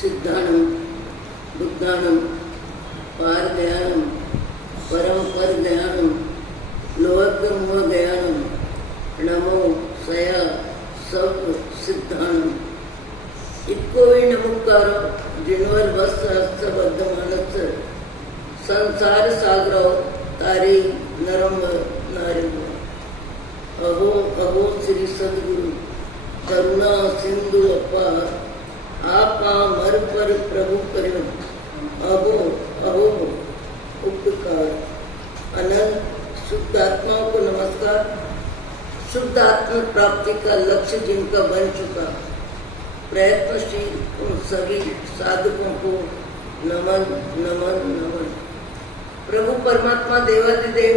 सिद्धाणं बुद्धाणं पारदयानं परम पर दयानं लोकमोह दयानं नमो सया सब सिद्धाणं इक्कोई नमुकारो जिनवर वस्त हस्तबद्ध मानस संसार सागरो तारे नरम नारी अहो अहो श्री सदगुरु करुणा सिंधु अपार आपा मर पर प्रभु करो अहो अहो उपकार। अनंत शुद्ध आत्माओं को नमस्कार। शुद्ध आत्मा प्राप्ति का लक्ष्य जिनका बन चुका प्रयत्नशील उन सभी साधकों को नमन नमन नमन। प्रभु परमात्मा देवाधिदेव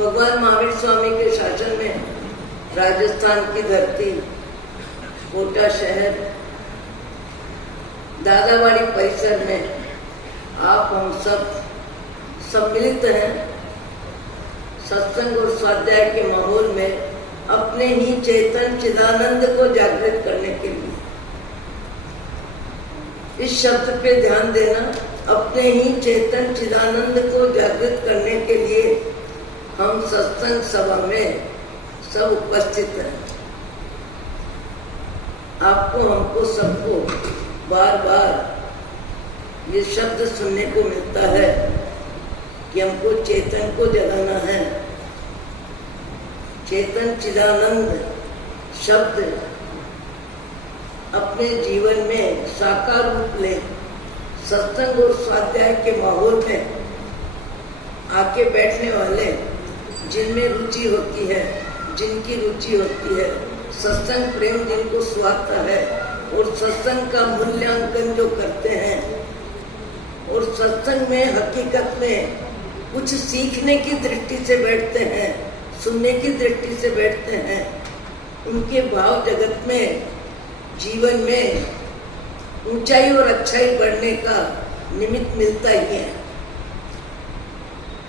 भगवान महावीर स्वामी के शासन में राजस्थान की धरती कोटा शहर दादावाड़ी परिसर में आप हम सब सम्मिलित हैं सत्संग और स्वाध्याय के माहौल में अपने ही चेतन चिदानंद को जागृत करने के लिए। इस शब्द पे ध्यान देना, अपने ही चेतन चिदानंद को जागृत करने के लिए हम सत्संग सभा में सब उपस्थित हैं। आपको हमको सबको बार बार ये शब्द सुनने को मिलता है कि हमको चेतन को जगाना है। चेतन चिदानंद शब्द अपने जीवन में साकार रूप ले सत्संग और स्वाध्याय के माहौल में आके बैठने वाले जिनमें रुचि होती है, जिनकी रुचि होती है, सत्संग प्रेम जिनको स्वादता है और सत्संग का मूल्यांकन जो करते हैं और सत्संग में हकीकत में कुछ सीखने की दृष्टि से बैठते हैं, सुनने की दृष्टि से बैठते हैं, उनके भाव जगत में जीवन में ऊंचाई और अच्छाई बढ़ने का निमित्त मिलता ही है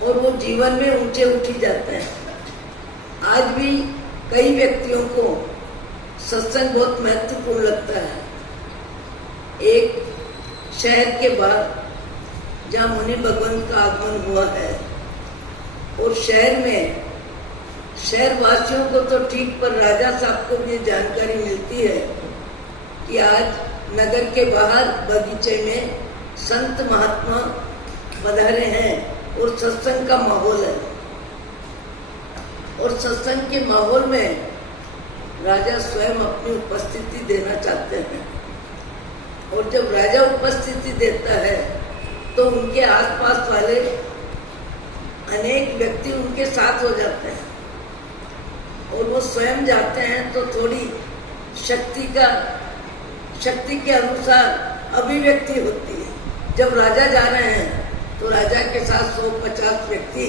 और वो जीवन में ऊंचे उठी जाते हैं। आज भी कई व्यक्तियों को सत्संग बहुत महत्वपूर्ण लगता है। एक शहर के बाद जहाँ मुनि भगवंत का आगमन हुआ है और शहर में शहर वासियों को तो ठीक पर राजा साहब को भी जानकारी मिलती है कि आज नगर के बाहर बगीचे में संत महात्मा पधारे हैं और सत्संग का माहौल है और सत्संग के माहौल में राजा स्वयं अपनी उपस्थिति देना चाहते हैं और जब राजा उपस्थिति देता है तो उनके आसपास वाले अनेक व्यक्ति उनके साथ हो जाते हैं और वो स्वयं जाते हैं तो थोड़ी शक्ति के अनुसार अभिव्यक्ति होती है। जब राजा जा रहे हैं तो राजा के साथ 150 व्यक्ति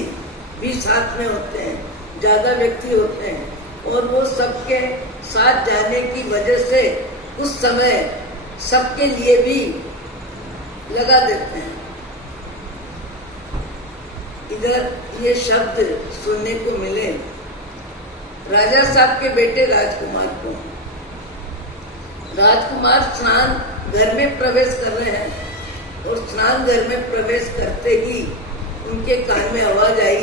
भी साथ में होते हैं, ज्यादा व्यक्ति होते हैं और वो सबके साथ जाने की वजह से उस समय सबके लिए भी लगा देते हैं। इधर ये शब्द सुनने को मिले राजा साहब के बेटे राजकुमार को। राजकुमार स्नान घर में प्रवेश कर रहे हैं और स्नान घर में प्रवेश करते ही उनके कान में आवाज आई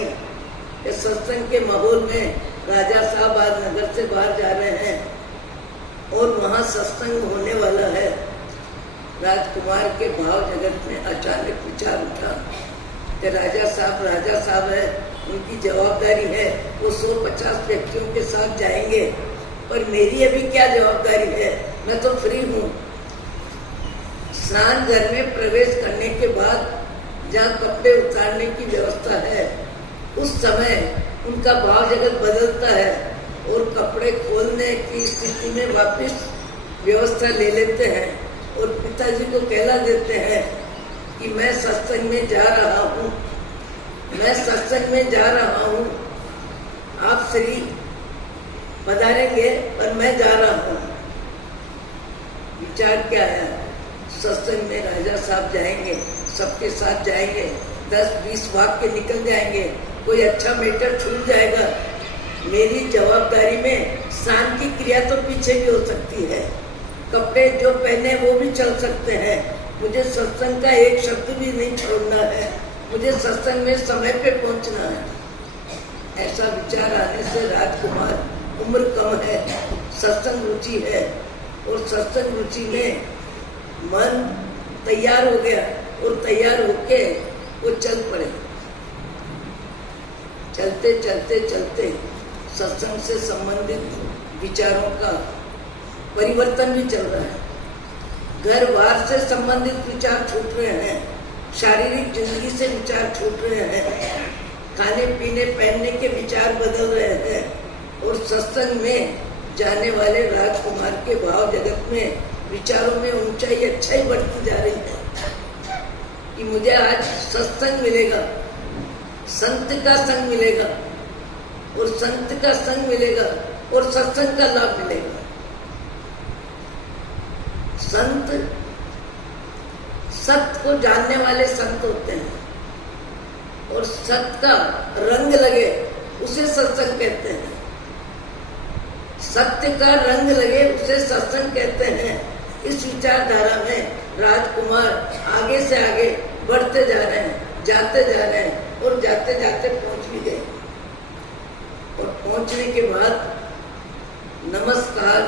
कि सत्संग के माहौल में राजा साहब आज नगर से बाहर जा रहे हैं और वहां सत्संग होने वाला है। राजकुमार के भाव जगत में अचानक विचार उठा कि राजा साहब है, उनकी जवाबदारी है, वो 150 व्यक्तियों के साथ जाएंगे, पर मेरी अभी क्या जवाबदारी है, मैं तो फ्री हूँ। स्नान घर में प्रवेश करने के बाद जहाँ कपड़े उतारने की व्यवस्था है उस समय उनका भाव जगत बदलता है और कपड़े खोलने की स्थिति में वापस व्यवस्था ले लेते हैं और पिताजी को कहला देते हैं कि मैं सत्संग में जा रहा हूँ, आप श्री पधारेंगे पर मैं जा रहा हूँ। विचार क्या है, सत्संग में राजा साहब जाएंगे, सबके साथ जाएंगे, 10-20 वाक्य निकल जाएंगे, कोई अच्छा मैटर छूट जाएगा, मेरी जवाबदारी में स्नान की क्रिया तो पीछे भी हो सकती है कपड़े जो पहने वो भी चल सकते हैं, मुझे सत्संग का एक शब्द भी नहीं छोड़ना है, मुझे सत्संग में समय पे पहुंचना है। ऐसा विचार आने से राजकुमार, उम्र कम है, सत्संग रुचि है, और सत्संग रुचि में मन तैयार हो गया और तैयार होके वो चल पड़े। चलते चलते चलते सत्संग से संबंधित विचारों का परिवर्तन भी चल रहा है। घर बार से संबंधित विचार छूट रहे हैं, शारीरिक जिंदगी से विचार छूट रहे हैं, खाने पीने पहनने के विचार बदल रहे हैं, और सत्संग में जाने वाले राजकुमार के भाव जगत में विचारों में ऊंचाई अच्छाई बढ़ती जा रही है कि मुझे आज सत्संग मिलेगा, संत का संग मिलेगा, और संत का संग मिलेगा और सत्संग का लाभ मिलेगा। संत सत्य को जानने वाले संत होते हैं, और सत्य का रंग लगे उसे सत्संग कहते हैं। सत्य का रंग लगे उसे सत्संग कहते हैं। इस विचारधारा में राजकुमार आगे से आगे बढ़ते जा रहे हैं, जाते जा रहे हैं, और जाते जाते पहुंच भी गए। और पहुंचने के बाद नमस्कार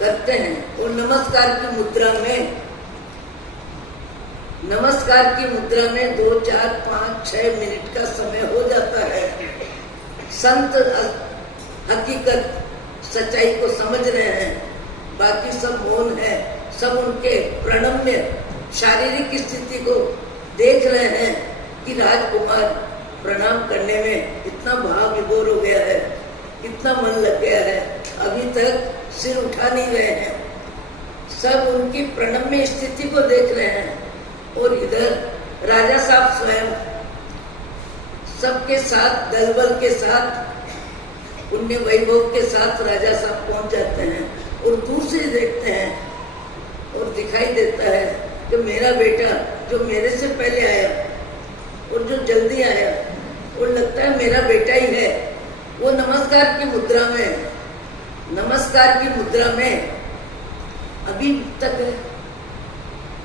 करते हैं, और नमस्कार की मुद्रा में 2, 4, 5, 6 मिनट का समय हो जाता है। संत हकीकत सच्चाई को समझ रहे हैं, बाकी सब मौन है, सब उनके प्रणम्य शारीरिक स्थिति को देख रहे हैं कि राजकुमार प्रणाम करने में इतना भाव विभोर हो गया है, इतना मन लग गया है, अभी तक सिर उठा नहीं रहे हैं। सब उनकी प्रणम्य स्थिति को देख रहे हैं, और इधर राजा साहब स्वयं सबके साथ, दलबल के साथ, पुण्य वैभव के साथ राजा साहब पहुंच जाते हैं, और दूर से देखते हैं और दिखाई देता है कि मेरा बेटा जो मेरे से पहले आया और जो जल्दी आया, और लगता है मेरा बेटा ही है, वो नमस्कार की मुद्रा में अभी तक है।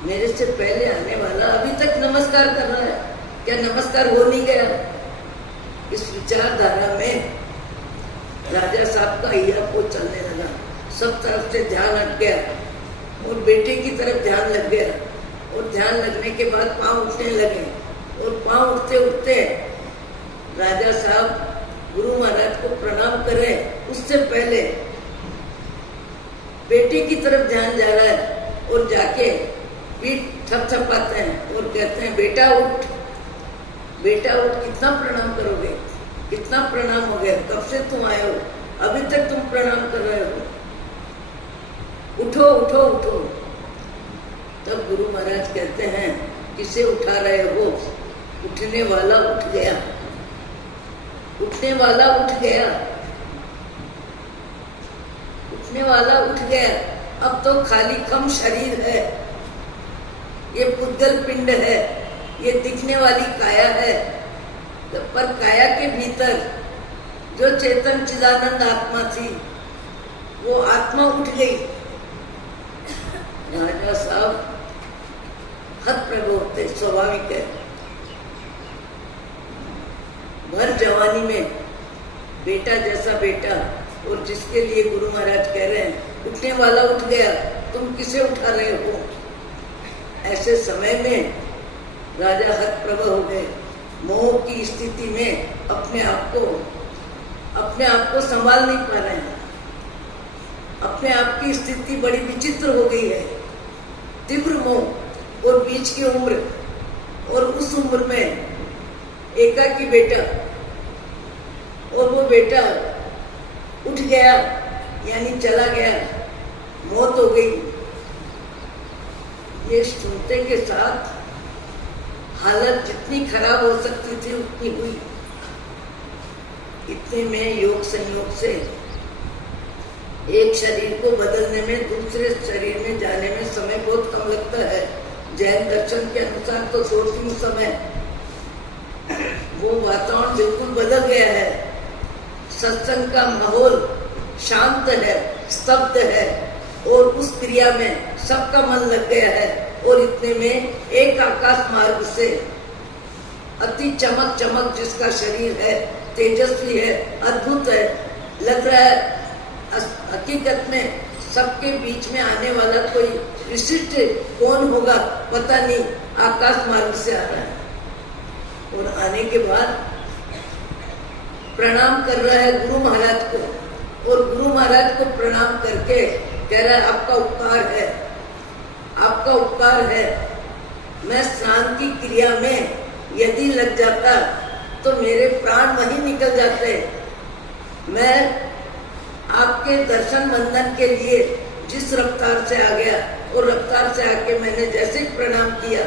मेरे से पहले आने वाला अभी तक नमस्कार कर रहा है, क्या नमस्कार हो नहीं गया? इस विचारधारा में राजा साहब का हिया को चलने लगा, सब तरफ से ध्यान हट गया, और बेटे की तरफ ध्यान लग गया, और ध्यान लगने के बाद पांव उठने लगे, और पांव उठते उठते राजा साहब गुरु महाराज को प्रणाम करें उससे पहले बेटे की तरफ ध्यान जा रहा है, और जाके पीठ थपथपाते हैं और कहते हैं बेटा उठ, बेटा उठ, कितना प्रणाम करोगे, कितना प्रणाम हो गया, कब से तुम आए हो, अभी तक तुम प्रणाम कर रहे हो, उठो उठो उठो। तब गुरु महाराज कहते हैं किसे उठा रहे हो? उठने वाला उठ गया, उठने वाला उठ गया, उठने वाला उठ गया। अब तो खाली कम शरीर है, ये पुद्गल पिंड है, ये दिखने वाली काया है, पर काया के भीतर जो चेतन चिदानंद आत्मा थी, वो आत्मा उठ गई। राजा साहब हतप्रभ होते, स्वाभाविक है। भर जवानी में बेटा जैसा बेटा, और जिसके लिए गुरु महाराज कह रहे हैं उठने वाला उठ गया, तुम किसे उठा रहे हो? ऐसे समय में राजा हतप्रभ हो गए, मोह की स्थिति में अपने आप को संभाल नहीं पा रहे हैं। अपने आप की स्थिति बड़ी विचित्र हो गई है, तीव्र मोह और बीच की उम्र, और उस उम्र में एकाकी बेटा, और वो बेटा उठ गया यानी चला गया, मौत हो गई। ये सुनते के साथ हालत जितनी खराब हो सकती थी उतनी हुई। इतने में योग संयोग से एक शरीर को बदलने में दूसरे शरीर में जाने में समय बहुत कम लगता है। जैन दर्शन के अनुसार तो 2-3 समय, वो वातावरण बिल्कुल बदल गया है। सत्संग का माहौल शांत है, स्तब्ध है, और उस क्रिया में सबका मन लग गया है और इतने में एक आकाश मार्ग से अति चमक चमक जिसका शरीर है, तेजस्वी है, अद्भुत है, लग रहा है हकीकत में सबके बीच में आने वाला कोई विशिष्ट कौन होगा पता नहीं, आकाश मार्ग से आ रहा है। और आने के बाद प्रणाम कर रहा है गुरु महाराज को, और गुरु महाराज को प्रणाम करके कह रहा है आपका उपकार है, आपका उपकार है। मैं स्नान की क्रिया में यदि लग जाता तो मेरे प्राण वहीं निकल जाते। मैं आपके दर्शन वंदन के लिए जिस रफ्तार से आ गया और रफ्तार से आके मैंने जैसे ही प्रणाम किया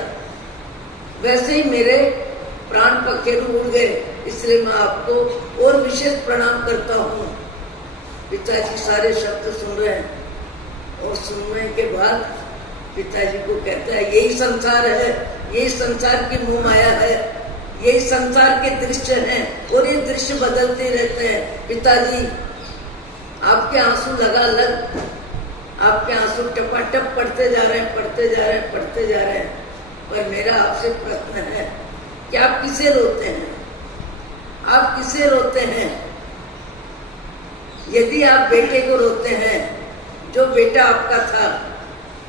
वैसे ही मेरे प्राण पखेरु उड़ गए, इसलिए मैं आपको और विशेष प्रणाम करता हूँ। पिताजी सारे शब्द सुन रहे हैं और सुनने के बाद पिताजी को कहता है यही संसार है, यही संसार की मोह माया है, यही संसार के दृश्य हैं और ये दृश्य बदलते रहते हैं। पिताजी आपके आंसू लगालग, आपके आंसू टपाटप पड़ते जा रहे हैं, पड़ते जा रहे हैं, पड़ते जा रहे हैं। पर मेरा आपसे प्रश्न है कि आप किसे रोते हैं? आप किसे रोते हैं? यदि आप बेटे को रोते हैं, जो बेटा आपका था,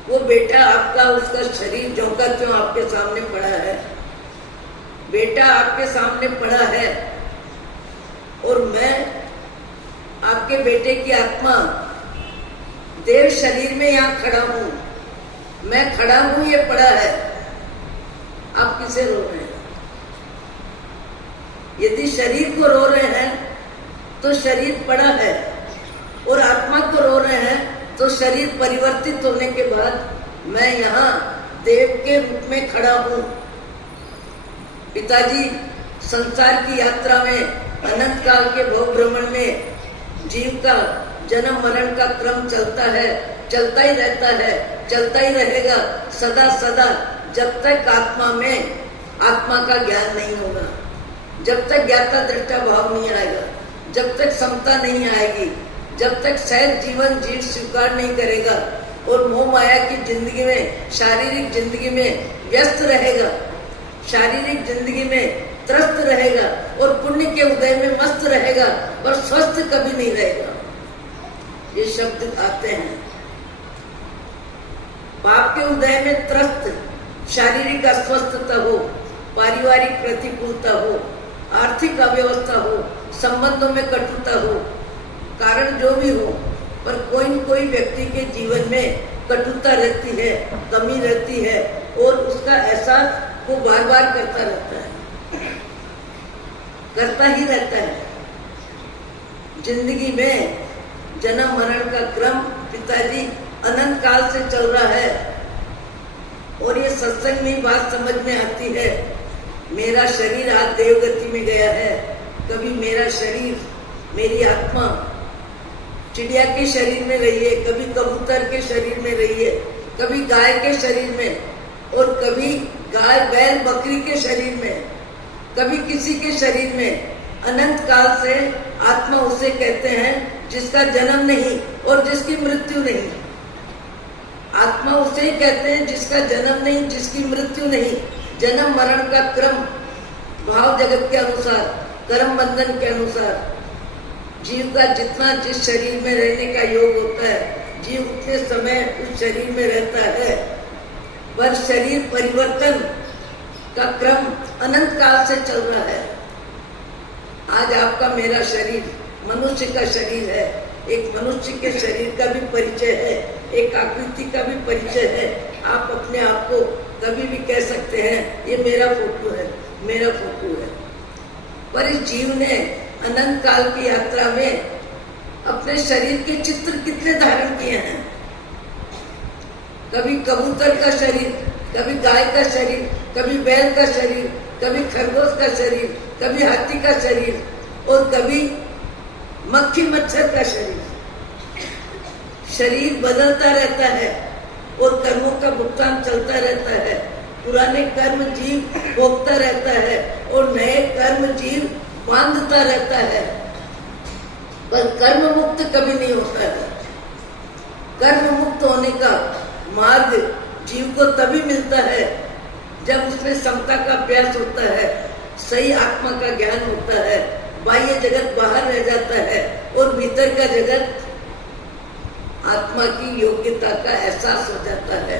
वो बेटा आपका, उसका शरीर ज्यों का त्यों आपके सामने पड़ा है, बेटा आपके सामने पड़ा है और मैं आपके बेटे की आत्मा देव शरीर में यहाँ खड़ा हूं, मैं खड़ा हूं, ये पड़ा है, आप किसे रो रहे हैं? यदि शरीर को रो रहे हैं तो शरीर पड़ा है, और आत्मा को रो रहे हैं तो शरीर परिवर्तित होने के बाद मैं यहाँ देव के रूप में खड़ा हूं। पिताजी संसार की यात्रा में, अनंत काल के भव भ्रमण में जीव का जन्म मरण का क्रम चलता है, चलता ही रहता है, चलता ही रहेगा सदा सदा, जब तक आत्मा में आत्मा का ज्ञान नहीं होगा, जब तक ज्ञाता दृष्टा भाव नहीं आएगा, जब तक समता नहीं आएगी, जब तक सहज जीवन जीव स्वीकार नहीं करेगा और मोह माया की जिंदगी में, शारीरिक जिंदगी में व्यस्त रहेगा, शारीरिक जिंदगी में त्रस्त रहेगा और पुण्य के उदय में मस्त रहेगा, पर स्वस्थ कभी नहीं रहेगा। ये शब्द आते हैं। पाप के उदय में त्रस्त, शारीरिक अस्वस्थता हो, पारिवारिक प्रतिकूलता हो, आर्थिक अव्यवस्था हो, संबंधों में कटुता हो, कारण जो भी हो, पर कोई न कोई व्यक्ति के जीवन में कटुता रहती है, कमी रहती है और उसका एहसास वो बार बार करता रहता है, करता ही रहता है। जिंदगी में जन्म मरण का क्रम पिताजी अनंत काल से चल रहा है और ये सत्संग में बात समझ में आती है। मेरा शरीर आज देवगति में गया है, कभी मेरा शरीर, मेरी आत्मा चिड़िया के शरीर में रही है, कभी कबूतर के शरीर में रही है, कभी गाय के शरीर में और कभी गाय बैल बकरी के शरीर में, कभी किसी के शरीर में। अनंत काल से आत्मा उसे कहते हैं जिसका जन्म नहीं और जिसकी मृत्यु नहीं। आत्मा उसे ही कहते हैं जिसका जन्म नहीं, जिसकी मृत्यु नहीं। जन्म मरण का क्रम भाव जगत के अनुसार, कर्म बंधन के अनुसार जीव का जितना जिस शरीर में रहने का योग होता है, जीव उतने समय उस शरीर में रहता है, पर शरीर परिवर्तन का क्रम अनंत काल से चल रहा है। आज आपका मेरा शरीर मनुष्य का शरीर है, एक मनुष्य के शरीर का भी परिचय है, एक आकृति का भी परिचय है। आप अपने आप को कभी भी कह सकते हैं ये मेरा फोटो है, मेरा फोटो है। पर इस जीव ने अनंत काल की यात्रा में अपने शरीर के चित्र कितने धारण किए हैं। कभी कबूतर का शरीर, कभी गाय का शरीर, कभी बैल का शरीर, कभी खरगोश का शरीर, कभी हाथी का शरीर और कभी मक्खी मच्छर का शरीर। शरीर बदलता रहता है और कर्मों का भुगतान चलता रहता है। पुराने कर्म जीव भोगता रहता है और नए कर्म जीव बांधता रहता है, पर कर्म मुक्त कभी नहीं होता है। कर्म मुक्त होने का मार्ग जीव को तभी मिलता है जब उसमें समता का अभ्यास होता है, सही आत्मा का ज्ञान होता है, बाह्य जगत बाहर रह जाता है और भीतर का जगत आत्मा की योग्यता का एहसास हो जाता है।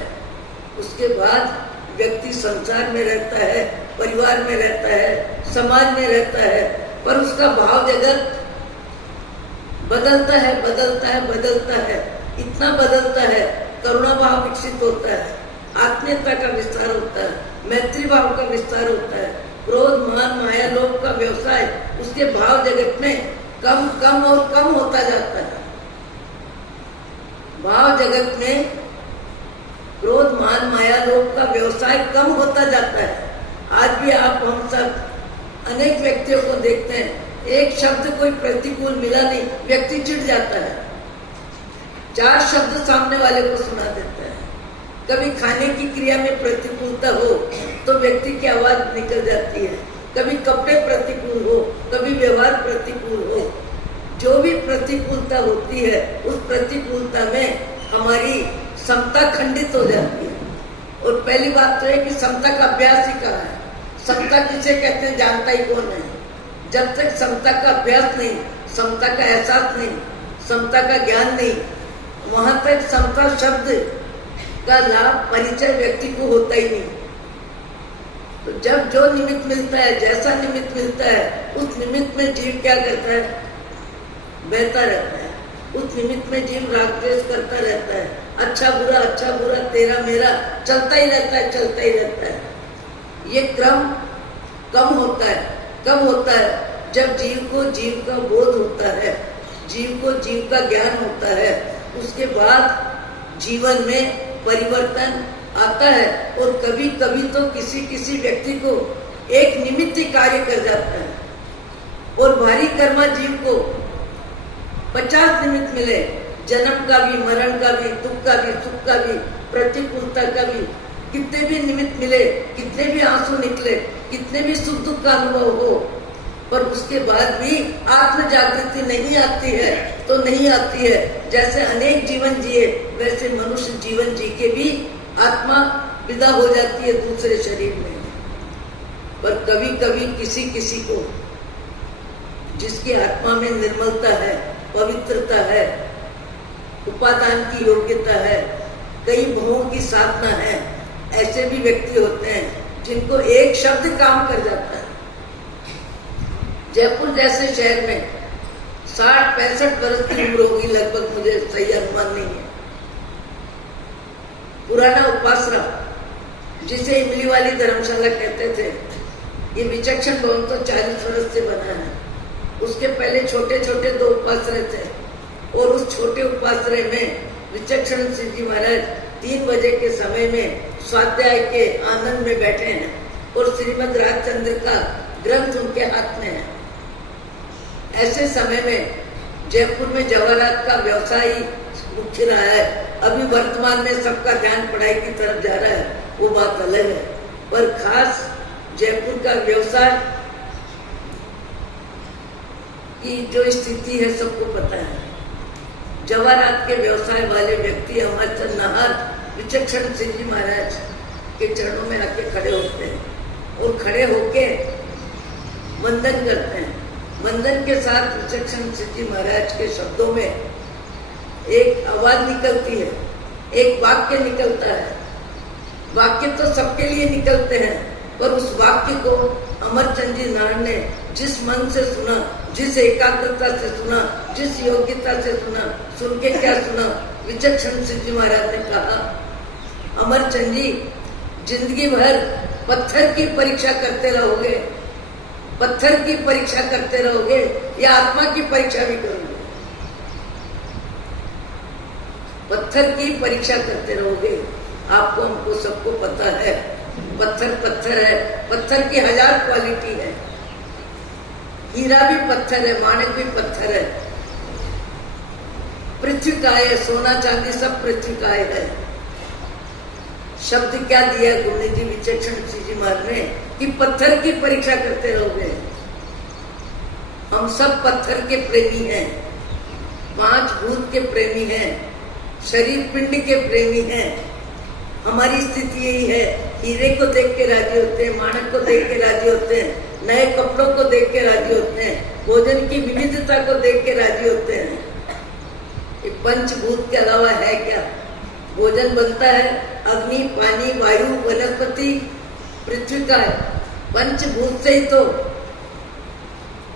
उसके बाद व्यक्ति संसार में रहता है, परिवार में रहता है, समाज में रहता है, पर उसका भाव जगत बदलता है, बदलता है, बदलता है, इतना बदलता है, करुणा भाव विकसित होता है, आत्मीयता का विस्तार होता है, मैत्री भाव का विस्तार होता है, क्रोध मान माया लोभ का व्यवसाय उसके भाव जगत में कम कम और कम होता जाता है। भाव जगत में क्रोध मान माया लोभ का व्यवसाय कम होता जाता है। आज भी आप हम सब अनेक व्यक्तियों को देखते हैं, एक शब्द कोई प्रतिकूल मिला नहीं, व्यक्ति चिढ़ जाता है, 4 शब्द सामने वाले को सुना देता है। कभी खाने की क्रिया में प्रतिकूलता हो तो व्यक्ति की आवाज निकल जाती है, कभी कपड़े प्रतिकूल हो, कभी व्यवहार प्रतिकूल हो, जो भी प्रतिकूलता होती है उस प्रतिकूलता में हमारी समता खंडित हो जाती है। और पहली बात तो है कि समता का अभ्यास ही कहाँ है? समता किसे कहते हैं जानता ही कौन है? जब तक समता का अभ्यास नहीं, समता का एहसास नहीं, समता का ज्ञान नहीं, वहां तक समता शब्द का लाभ परिचय व्यक्ति को होता ही नहीं। तो जब जो निमित्त मिलता है, जैसा निमित्त मिलता है, उस निमित्त में जीव क्या करता है? बहता रहता है। उस निमित्त में जीव राग द्वेष करता रहता है, अच्छा बुरा तेरा मेरा चलता ही रहता है, चलता ही रहता है। ये क्रम कम होता है, कब होता है? जब जीव को जीव का बोध होता है, जीव को जीव का ज्ञान होता है, उसके बाद जीवन में परिवर्तन आता है। और कभी कभी तो किसी व्यक्ति को एक निमित्त कार्य कर जाता है और भारी कर्मा जीव को 50 निमित्त मिले, जन्म का भी, मरण का भी, दुख का भी, सुख का भी, प्रतिकूलता का भी, कितने भी निमित्त मिले, कितने भी आंसू निकले, कितने भी सुख दुख का अनुभव हो, पर उसके बाद भी आत्म जागृति नहीं आती है तो नहीं आती है। जैसे अनेक जीवन जिए वैसे मनुष्य जीवन जी के भी आत्मा विदा हो जाती है दूसरे शरीर में। पर कभी कभी किसी को जिसकी आत्मा में निर्मलता है, पवित्रता है, उपादान की योग्यता है, कई भवों की साधना है, ऐसे भी व्यक्ति होते हैं जिनको एक शब्द काम कर जाता है। जयपुर जैसे शहर में 60-65 वर्ष की उम्र होगी लगभग, मुझे सही अनुमान नहीं है। पुराना उपासरा जिसे इमली वाली धर्मशाला कहते थे, ये विचक्षण भवन तो 40 वर्ष से बना है। उसके पहले छोटे छोटे 2 उपाश्रय थे और उस छोटे उपाश्रय में विचक्षण सिंह जी महाराज 3 बजे के समय में स्वाध्याय के आनंद में बैठे हैं और श्रीमद् राजचंद्र का ग्रंथ उनके हाथ में है। ऐसे समय में जयपुर में जवाहरात का व्यवसाय मुख्य रहा है। अभी वर्तमान में सबका ध्यान पढ़ाई की तरफ जा रहा है, वो बात अलग है, पर खास जयपुर का व्यवसाय की जो स्थिति है सबको पता है। जवाहरात के व्यवसाय वाले व्यक्ति हमारे नहार विचक्षण सिंह जी महाराज के चरणों में आके खड़े होते हैं और खड़े होके वंदन करते हैं। वंदन के साथ विचक्षण सिंह जी महाराज के शब्दों में एक आवाज निकलती है, एक वाक्य निकलता है। वाक्य तो सबके लिए निकलते हैं, पर उस वाक्य को अमरचंद जी नारायण ने जिस मन से सुना, जिस एकाग्रता से सुना, जिस योग्यता से सुना, सुन के क्या सुना? विचक्षण सिंह जी महाराज ने कहा, अमरचंद जी जिंदगी भर पत्थर की परीक्षा करते रहोगे, पत्थर की परीक्षा करते रहोगे या आत्मा की परीक्षा भी करोगे? पत्थर की परीक्षा करते रहोगे। आपको हमको सबको पता है, पत्थर पत्थर है, पत्थर की 1000 क्वालिटी है। हीरा भी पत्थर है, माणिक भी पत्थर है, पृथ्वी का है, सोना चांदी सब पृथ्वी का है। शब्द क्या दिया गुरु जी विचक्षण सिंह जी महाराज ने कि पत्थर की परीक्षा करते रहोगे। हम सब पत्थर के प्रेमी हैं, 5 भूत के प्रेमी हैं, शरीर पिंड के प्रेमी हैं। हमारी स्थिति यही है, हीरे को देख के राजी होते हैं, माणक को देख के राजी होते हैं, नए कपड़ों को देख के राजी होते हैं, भोजन की विविधता को देख के राजी होते हैं। ये पंचभूत के अलावा है क्या? भोजन बनता है अग्नि, पानी, वायु, वनस्पति, पृथ्वी का है। पंचभूत से ही तो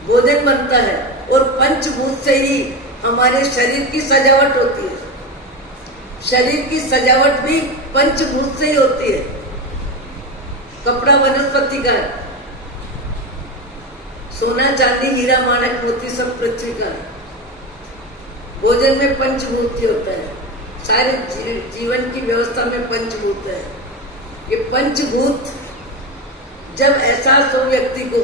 भोजन बनता है और पंचभूत से ही हमारे शरीर की सजावट होती है। शरीर की सजावट भी पंचभूत से ही होती है। कपड़ा वनस्पति का है, सोना चांदी हीरा माणक मोती सब पृथ्वी का है। भोजन में पंचभूत ही होता है। सारे जीवन की व्यवस्था में पंचभूत है। ये पंचभूत जब एहसास हो व्यक्ति को,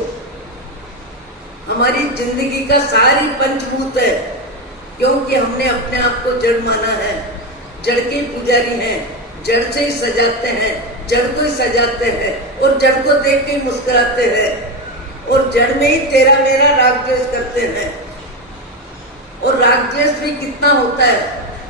हमारी जिंदगी का सारी पंचभूत है, क्योंकि हमने अपने आप को जड़ माना है, जड़ के पुजारी हैं, जड़ से ही सजाते हैं, जड़ को ही सजाते हैं और जड़ को देख के ही मुस्कुराते हैं और जड़ में ही तेरा मेरा राग द्वेष करते हैं। और राग द्वेष भी कितना होता है,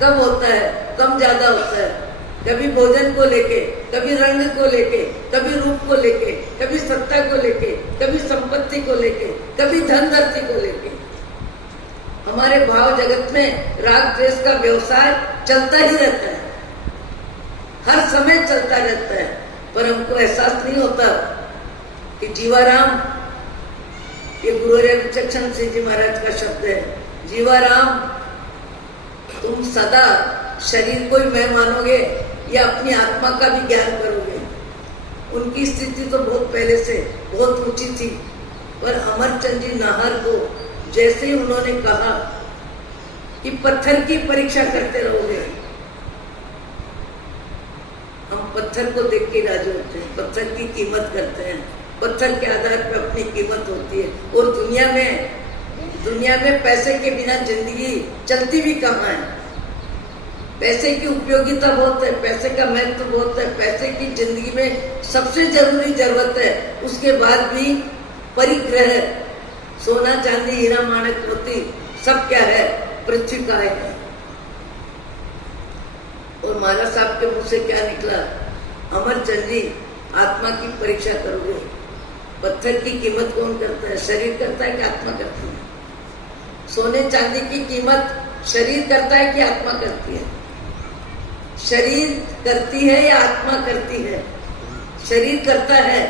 कब होता है, कम ज्यादा होता है। कभी भोजन को लेके, कभी रंग को लेके, कभी रूप को लेके, कभी सत्ता को लेके, कभी संपत्ति को लेके, कभी धन धरती को लेके। हमारे भाव जगत में राग द्वेष का व्यवसाय चलता ही रहता है, हर समय चलता रहता है। पर हमको एहसास नहीं होता कि जीवाराम, ये गुरुवर्य विचक्षण सिंह जी महाराज का शब्द है, जीवाराम तुम सदा शरीर को ही मैं मानोगे या अपनी आत्मा का भी ज्ञान करोगे? उनकी स्थिति तो बहुत पहले से बहुत ऊंची थी, पर अमरचंद जी नाहर को जैसे ही उन्होंने कहा कि पत्थर की परीक्षा करते रहोगे, हम पत्थर को देख के राजी होते हैं, पत्थर की कीमत करते हैं, पत्थर के आधार पर अपनी कीमत होती है। और दुनिया में पैसे के बिना जिंदगी चलती भी कहाँ है। पैसे की उपयोगिता बहुत है, पैसे का महत्व बहुत है, पैसे की जिंदगी में सबसे जरूरी जरूरत है। उसके बाद भी परिग्रह, सोना चांदी हीरा माणक मोती सब क्या है, पृथ्वी का है। और महाराज साहब के मुंह से क्या निकला, अमरचंद जी आत्मा की परीक्षा करोगे। पत्थर की कीमत कौन करता है, शरीर करता है कि आत्मा करती है? सोने चांदी की कीमत शरीर करता है कि आत्मा करती है? शरीर करती है या आत्मा करती है? शरीर करता है।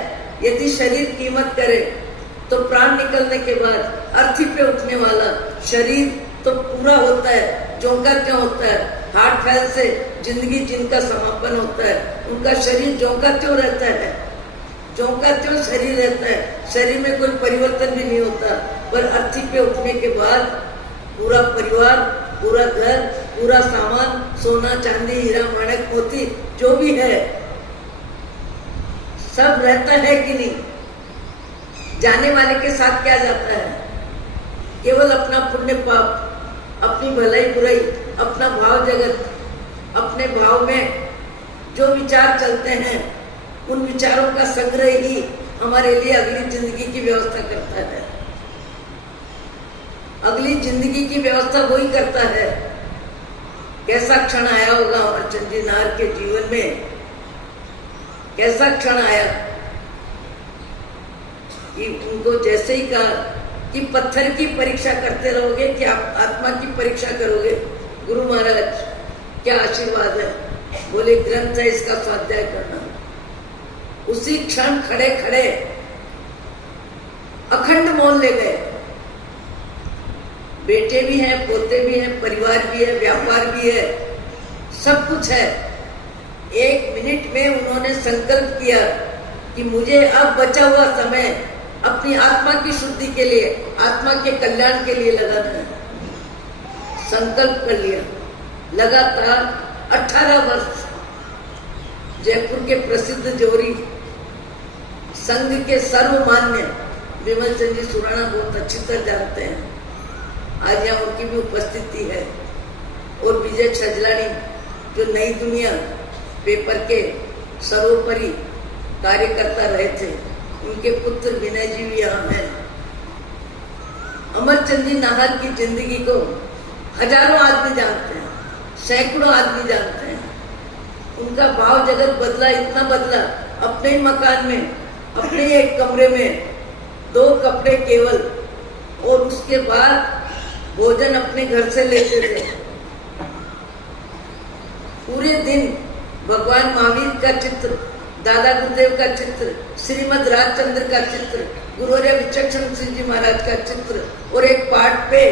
यदि शरीर कीमत करे तो प्राण निकलने के बाद अर्थी पे उठने वाला शरीर तो पूरा होता है, जोंका क्यों होता है? हार्ट फेल से जिंदगी जिनका समापन होता है, उनका शरीर जोंका क्यों रहता है? जोंका क्यों शरीर रहता है? शरीर में कोई परिवर्तन भी नहीं होता, पर अर्थी पे उठने के बाद पूरा परिवार, पूरा घर, पूरा सामान, सोना चांदी हीरा माणक मोती जो भी है सब रहता है कि नहीं? जाने वाले के साथ क्या जाता है? केवल अपना पुण्य पाप, अपनी भलाई बुराई, अपना भाव जगत, अपने भाव में जो विचार चलते हैं उन विचारों का संग्रह ही हमारे लिए अगली जिंदगी की व्यवस्था करता है। अगली जिंदगी की व्यवस्था वही करता है। कैसा क्षण आया होगा अमरचंद जी नाहर के जीवन में, कैसा क्षण आया कि उनको जैसे ही कहा कि पत्थर की परीक्षा करते रहोगे कि आप आत्मा की परीक्षा करोगे। गुरु महाराज क्या आशीर्वाद है, बोले ग्रंथ है इसका स्वाध्याय करना। उसी क्षण खड़े खड़े अखंड मौन ले गए। बेटे भी हैं, पोते भी हैं, परिवार भी है, व्यापार भी है, सब कुछ है। एक मिनट में उन्होंने संकल्प किया कि मुझे अब बचा हुआ समय अपनी आत्मा की शुद्धि के लिए, आत्मा के कल्याण के लिए लगाना है। संकल्प कर लिया। लगातार 18 वर्ष जयपुर के प्रसिद्ध जोरी संघ के सर्वमान्य विमल चंद जी सुराणा बहुत अच्छी तरह जानते हैं, आज यहाँ उनकी भी उपस्थिति है। और विजय छजलानी जो नई दुनिया पेपर के सर्वोपरि कार्यकर्ता रहे थे, उनके पुत्र विनय जी भी यहाँ हैं। अमरचंद जी नाहर की जिंदगी को हजारों आदमी जानते हैं, सैकड़ों आदमी जानते हैं। उनका भाव जगत बदला, इतना बदला, अपने ही मकान में, अपने ही एक कमरे में 2 कपड़े केवल, और उसके बाद भोजन अपने घर से लेते थे। पूरे दिन भगवान महावीर का चित्र, दादा गुरुदेव का चित्र, श्रीमद राजचंद्र का चित्र, गुरुवर्य विचक्षण सिंह जी महाराज का चित्र, और एक पाठ पे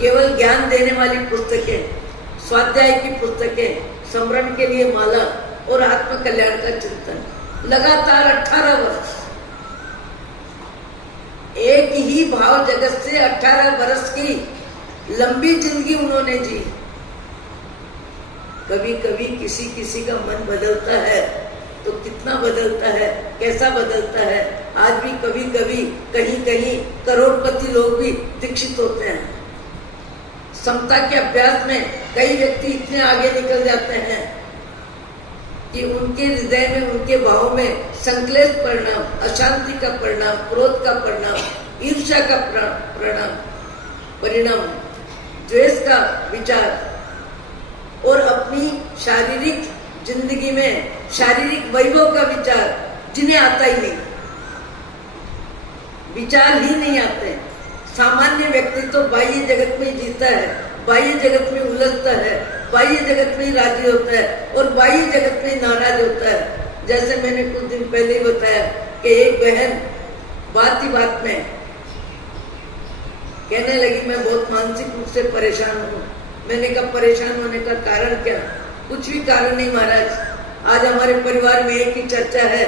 केवल ज्ञान देने वाली पुस्तकें, स्वाध्याय की पुस्तकें, स्मरण के लिए माला और आत्म कल्याण का चिंतन, लगातार 18 वर्ष एक ही भाव जगत से 18 वर्ष की लंबी जिंदगी उन्होंने जी। कभी कभी किसी किसी का मन बदलता है तो कितना बदलता है, कैसा बदलता है। आज भी कभी कभी कहीं कहीं करोड़पति लोग भी दीक्षित होते हैं। समता के अभ्यास में कई व्यक्ति इतने आगे निकल जाते हैं कि उनके हृदय में, उनके भाव में संक्लेश परिणाम, अशांति का परिणाम, क्रोध का परिणाम, ईर्ष्या का परिणाम, द्वेष का विचार, और अपनी शारीरिक जिंदगी में शारीरिक वैभव का विचार जिन्हें आता ही नहीं, विचार ही नहीं आते। सामान्य व्यक्ति तो बाह्य जगत में जीता है, बाह्य जगत में उलझता है, बाह्य जगत में राजी होता है और बाह्य जगत में नाराज होता है। जैसे मैंने कुछ दिन पहले ही बताया कि एक बहन बात ही बात में कहने लगी, मैं बहुत मानसिक रूप से परेशान हूँ। मैंने कहा परेशान होने का कारण क्या? कुछ भी कारण नहीं महाराज, आज हमारे परिवार में एक ही चर्चा है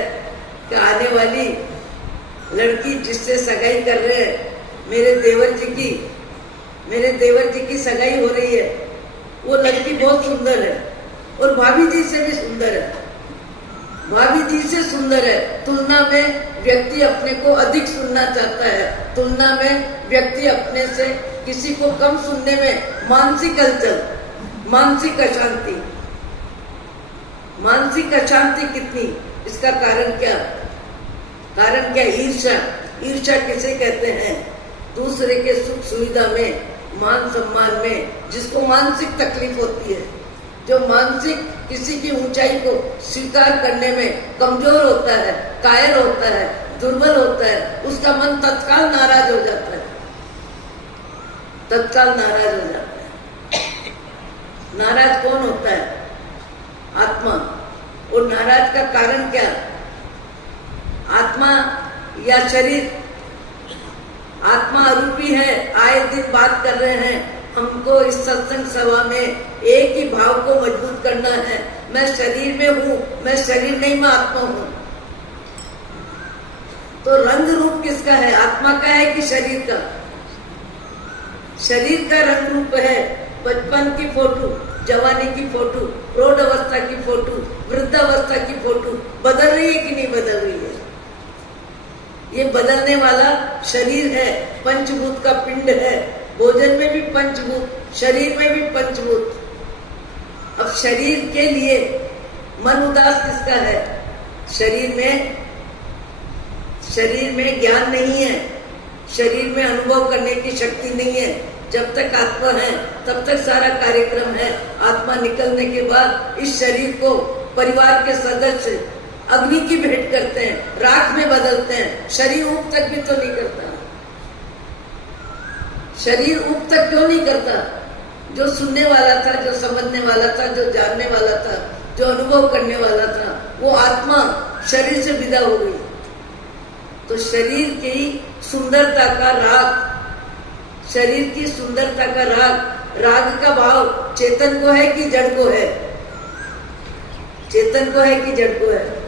कि आने वाली लड़की जिससे सगाई कर रहे हैं, मेरे देवर जी की सगाई हो रही है। वो लड़की बहुत सुंदर है और भाभी जी से भी सुंदर है, भाभी जी से सुंदर है। तुलना में व्यक्ति अपने को अधिक सुनना चाहता है, तुलना में व्यक्ति अपने से किसी को कम सुनने में मानसिक हलचल, मानसिक अशांति, मानसिक अशांति कितनी, इसका कारण क्या? कारण क्या? ईर्ष्या। ईर्ष्या किसे कहते हैं? दूसरे के सुख सुविधा में, मान सम्मान में जिसको मानसिक तकलीफ होती है, जो मानसिक किसी की ऊंचाई को स्वीकार करने में कमजोर होता है, कायर होता है, दुर्बल होता है, उसका मन तत्काल नाराज हो जाता है, तत्काल नाराज हो जाता है। नाराज कौन होता है? आत्मा। और नाराज का कारण क्या? आत्मा या शरीर? आत्मा अरूपी है। आए दिन बात कर रहे हैं, हमको इस सत्संग सभा में एक ही भाव को मजबूत करना है, मैं शरीर में हूँ, मैं शरीर नहीं, मैं आत्मा हूँ। तो रंग रूप किसका है? आत्मा का है कि शरीर का? शरीर का रंग रूप है बचपन की फोटो, जवानी की फोटो, प्रौढ़ अवस्था की फोटो, वृद्धावस्था की फोटो। बदल रही है कि नहीं बदल रही है? ये बदलने वाला शरीर है, पंचभूत का पिंड है। भोजन में भी पंचभूत, शरीर में भी पंचभूत। अब शरीर के लिए मन उदास किसका है? शरीर में ज्ञान नहीं है, शरीर में अनुभव करने की शक्ति नहीं है। जब तक आत्मा है तब तक सारा कार्यक्रम है। आत्मा निकलने के बाद इस शरीर को परिवार के सदस्य अग्नि की भेंट करते हैं, राख में बदलते हैं। शरीर ऊप तक भी तो नहीं करता। शरीर ऊप तक क्यों नहीं करता? जो सुनने वाला था, जो समझने वाला था, जो जानने वाला था, जो अनुभव करने वाला था, वो आत्मा शरीर से विदा हो गई। तो शरीर की सुंदरता का राग, शरीर की सुंदरता का राग का भाव चेतन को है कि जड़ को है? चेतन को है कि जड़ को है?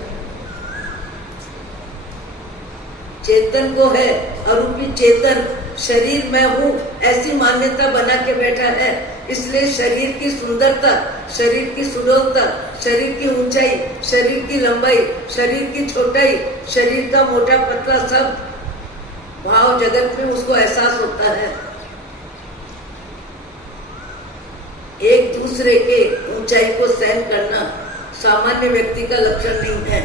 चेतन को है। अरूपी चेतन शरीर में हूँ ऐसी मान्यता बना के बैठा है। इसलिए शरीर की सुंदरता, शरीर की सुडौलता, शरीर की ऊंचाई, शरीर की लंबाई, शरीर की छोटाई, शरीर का मोटा पतला, सब भाव जगत में उसको एहसास होता है। एक दूसरे के ऊंचाई को सहन करना सामान्य व्यक्ति का लक्षण नहीं है।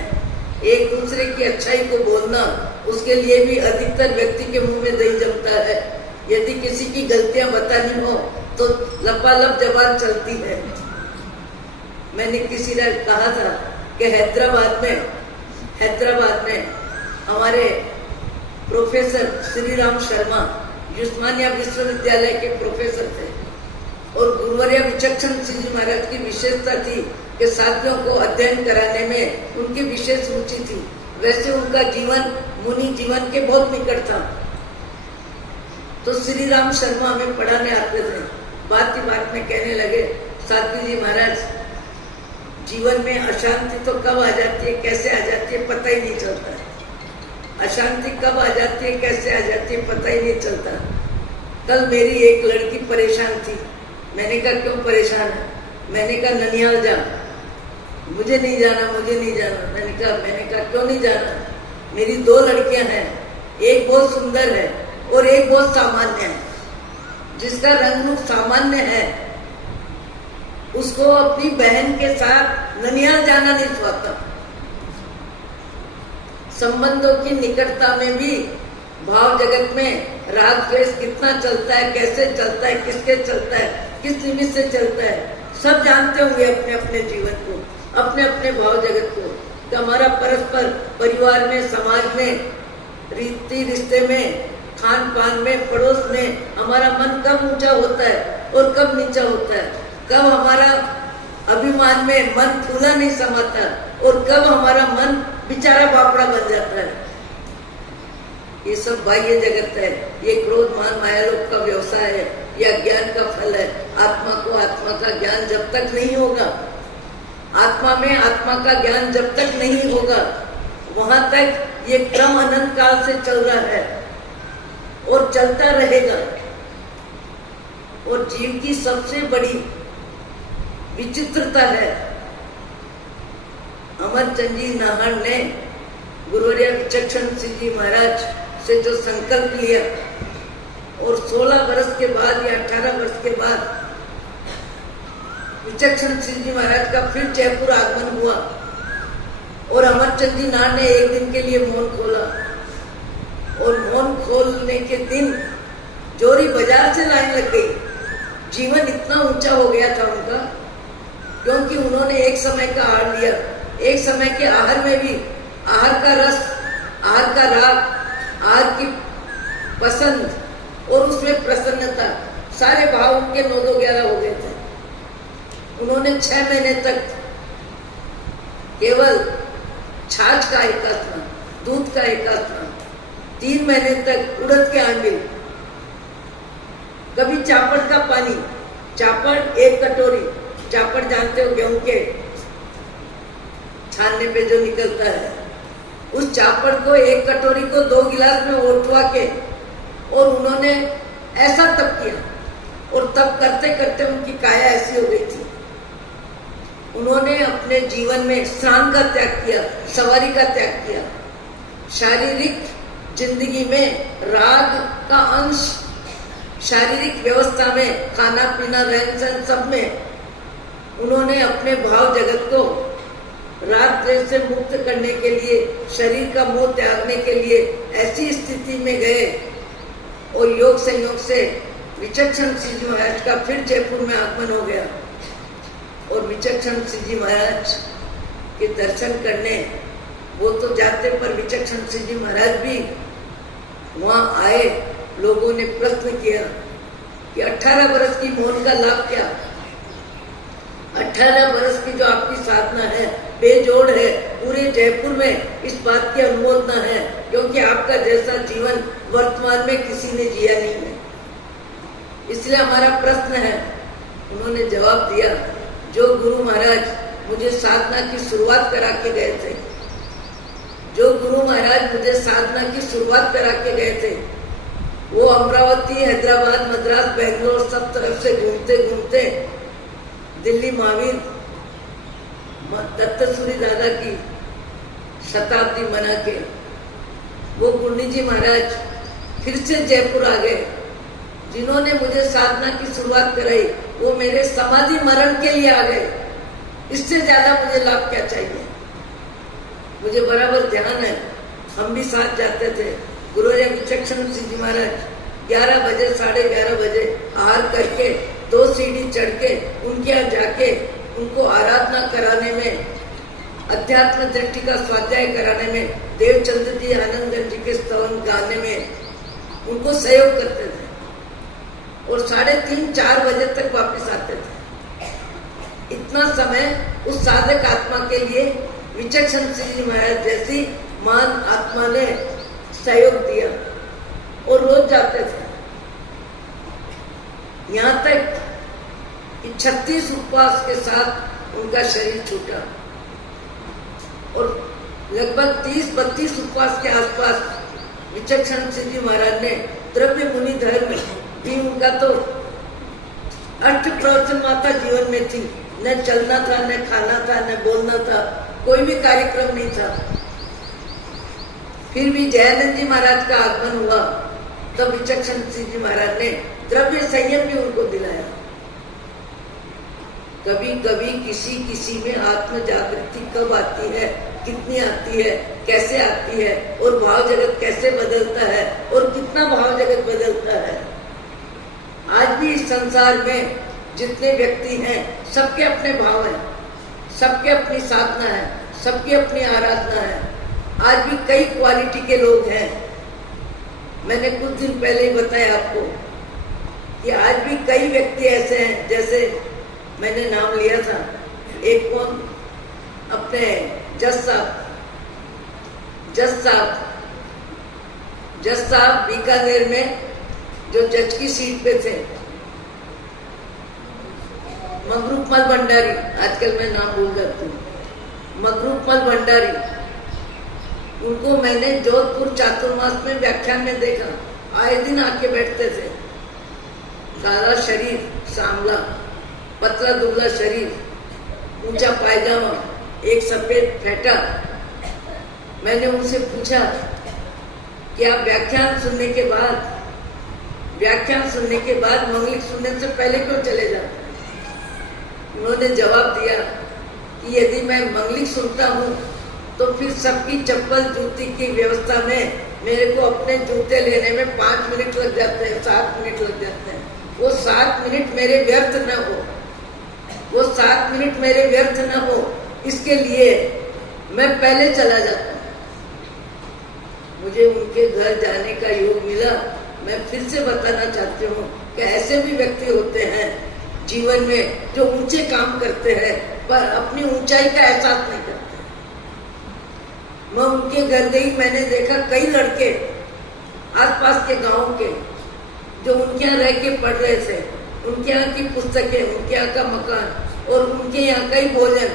एक दूसरे की अच्छाई को बोलना, उसके लिए भी अधिकतर व्यक्ति के मुंह में दही जमता है। यदि किसी की गलतियां बतानी हो तो लपालप जबान चलती है। मैंने किसी ने कहा था कि हैदराबाद में हमारे प्रोफेसर श्री राम शर्मा उस्मानिया विश्वविद्यालय के प्रोफेसर थे और गुरुवर्य विचक्षण सिंह जी महाराज की विशेषता थी कि साथियों को अध्ययन कराने में उनकी विशेष रुचि थी। वैसे उनका जीवन मुनि जीवन के बहुत निकट था। तो श्री राम शर्मा हमें पढ़ाने आते थे। बात की बात में कहने लगे, साथी जी महाराज, जीवन में अशांति तो कब आ जाती है, कैसे आ जाती है, पता ही नहीं चलता है। अशांति कब आ जाती है, कैसे आ जाती है, पता ही नहीं चलता। कल मेरी एक लड़की परेशान थी। मैंने कहा क्यों परेशान है? मैंने कहा ननिहाल जा। मुझे नहीं जाना। मैंने कहा क्यों नहीं जाना? मेरी 2 लड़कियां हैं, एक बहुत सुंदर है और एक बहुत सामान्य है। जिसका रंग रूप सामान्य है उसको अपनी बहन के साथ ननिहाल जाना नहीं सुहाता। संबंधों की निकटता में भी भाव जगत में राग द्वेष कितना चलता है, कैसे चलता है, किसके चलता है, किस निमित्त से चलता है, सब जानते होंगे अपने अपने जीवन को, अपने अपने भाव जगत को। तो हमारा परस्पर परिवार में, समाज में, रीति रिश्ते में, खान पान में, पड़ोस में हमारा मन कब ऊंचा होता है और कब नीचा होता है, कब हमारा अभिमान में मन फूला नहीं समाता और कब हमारा मन बेचारा बापड़ा बन जाता है। ये सब बाह्य जगत है। ये क्रोध मान माया लोभ का व्यवसाय है या ज्ञान का फल है। आत्मा को आत्मा का ज्ञान जब तक नहीं होगा, आत्मा में आत्मा का ज्ञान जब तक नहीं होगा, वहां तक ये क्रम अनंत काल से चल रहा है और चलता रहेगा। और जीव की सबसे बड़ी विचित्रता है, अमरचंद जी नाहर ने गुरुवर्य विचक्षण सिंह जी महाराज से जो संकल्प लिया और 16 वर्ष के बाद या 18 वर्ष के बाद विचक्षण सिंह जी महाराज का फिर जयपुर आगमन हुआ और अमरचंद जी नाहर ने एक दिन के लिए मौन खोला और मौन खोलने के दिन जोरी बाजार से लाइन लग गई। जीवन इतना ऊंचा हो गया था उनका, क्योंकि उन्होंने एक समय का आहार लिया। एक समय के आहार में भी आहार का रस, आहार का राग, आहार की पसंद और उसमें प्रसन्नता, सारे भाव उनके 9-2-11 हो गए थे। उन्होंने 6 महीने तक केवल छाछ का एकात्मा, दूध का एकात्मा, 3 महीने तक उड़द के आंडे, कभी चापड़ का पानी, चापड़ 1 कटोरी, चापड़ जानते हो गेहूं के छानने पे जो निकलता है, उस चापड़ को 1 कटोरी को 2 गिलास में उठवा के और उन्होंने ऐसा तप किया और तप करते करते उनकी काया ऐसी हो गई थी। उन्होंने अपने जीवन में स्नान का त्याग किया, सवारी का त्याग किया। शारीरिक जिंदगी में राग का अंश, शारीरिक व्यवस्था में, खाना पीना, रहन सहन, सब में उन्होंने अपने भाव जगत को राग द्वेष से मुक्त करने के लिए, शरीर का मोह त्यागने के लिए ऐसी स्थिति में गए और योग संयोग से विचक्षण सिंह जी महाराज का फिर जयपुर में आगमन हो गया। और विचक्षण सिंह जी महाराज के दर्शन करने वो तो जाते, पर विचक्षण सिंह जी महाराज भी वहां आए। लोगों ने प्रश्न किया कि 18 वर्ष की मौन का लाभ क्या? 18 वर्ष की जो आपकी साधना है बेजोड़ है, पूरे जयपुर में इस बात की अनुमोदना है, क्योंकि आपका जैसा जीवन वर्तमान में किसी ने जिया नहीं है। इसलिए हमारा प्रश्न है। उन्होंने जवाब दिया, जो गुरु महाराज मुझे साधना की शुरुआत करा के गए थे, जो गुरु महाराज मुझे साधना की शुरुआत करा के गए थे, वो अमरावती, हैदराबाद, मद्रास, बेंगलोर सब तरफ से घूमते घूमते दिल्ली महावीर दत्तसूरी दादा की शताब्दी मना के वो गुंडी जी महाराज फिर से जयपुर आ गए। जिन्होंने मुझे साधना की शुरुआत कराई वो मेरे समाधि मरण के लिए आ गए। इससे ज्यादा मुझे लाभ क्या चाहिए? मुझे बराबर ध्यान है, हम भी साथ जाते थे। गुरुवर्य विचक्षण सिंह जी महाराज 11 बजे, 11:30 बजे आहार करके 2 सीढ़ी चढ़ के उनके यहाँ जाके उनको आराधना कराने में, अध्यात्म दृष्टि का स्वाध्याय कराने में, देवचंद्र जी आनंदगंज जी के स्तवन गाने में उनको सहयोग करते थे और 3:30-4 बजे तक वापस आते थे। इतना समय उस साधक आत्मा के लिए विचक्षण श्री जी महाराज जैसी महान आत्मा ने सहयोग दिया और रोज जाते थे। यहाँ तक कि 36 उपवास के साथ उनका शरीर छूटा और लगभग 30-32 उपवास के आसपास विचक्षण श्री जी महाराज ने द्रव्य मुनि धर्म भी, उनका तो अष्ट प्रवचन माता जीवन में थी, न चलना था, न खाना था, न बोलना था, कोई भी कार्यक्रम नहीं था। फिर भी जयानंद जी महाराज का आगमन हुआ तब विचक्षण श्री जी महाराज ने द्रव्य संयम भी उनको दिलाया। कभी कभी किसी किसी में आत्म जागृति कब आती है, कितनी आती है, कैसे आती है और भाव जगत कैसे बदलता है और कितना भाव जगत बदलता है। आज भी इस संसार में जितने व्यक्ति हैं सबके अपने भाव हैं, सबके अपनी साधना है, सबकी अपनी आराधना है। आज भी कई क्वालिटी के लोग हैं। मैंने कुछ दिन पहले ही बताया आपको कि आज भी कई व्यक्ति ऐसे हैं, जैसे मैंने नाम लिया था, एक कौन, अपने जज साहब बीकानेर में जो जज की सीट पे थे, मगरूपमल भंडारी, आजकल मैं नाम भूल जाती हूँ, मगरूपमल भंडारी, उनको मैंने जोधपुर चातुर्मास में व्याख्यान में देखा। आए दिन आके बैठते थे, सारा शरीर सांवला, पतला दुबला शरीर, ऊंचा पायजामा, एक सफेद फेटा। मैंने उनसे पूछा कि आप व्याख्यान सुनने के बाद मंगलिक सुनने से पहले क्यों चले जाते हैं? उन्होंने जवाब दिया कि यदि मैं मंगलिक सुनता हूँ तो फिर सबकी चप्पल जूती की व्यवस्था में मेरे को अपने जूते लेने में 5 मिनट लग जाते हैं, 7 मिनट लग जाते हैं। वो 7 मिनट मेरे व्यर्थ न हो, वो 7 मिनट मेरे व्यर्थ न हो, इसके लिए मैं पहले चला जाता हूँ। मुझे उनके घर जाने का योग मिला। मैं फिर से बताना चाहती हूँ कि ऐसे भी व्यक्ति होते हैं जीवन में जो ऊंचे काम करते हैं पर अपनी ऊंचाई का एहसास नहीं करते। मैं उनके घर गई, मैंने देखा कई लड़के आसपास के गांव के जो उनके यहाँ रह के पढ़ रहे थे, उनके यहाँ की पुस्तकें, उनके यहाँ का मकान और उनके यहाँ का ही भोजन,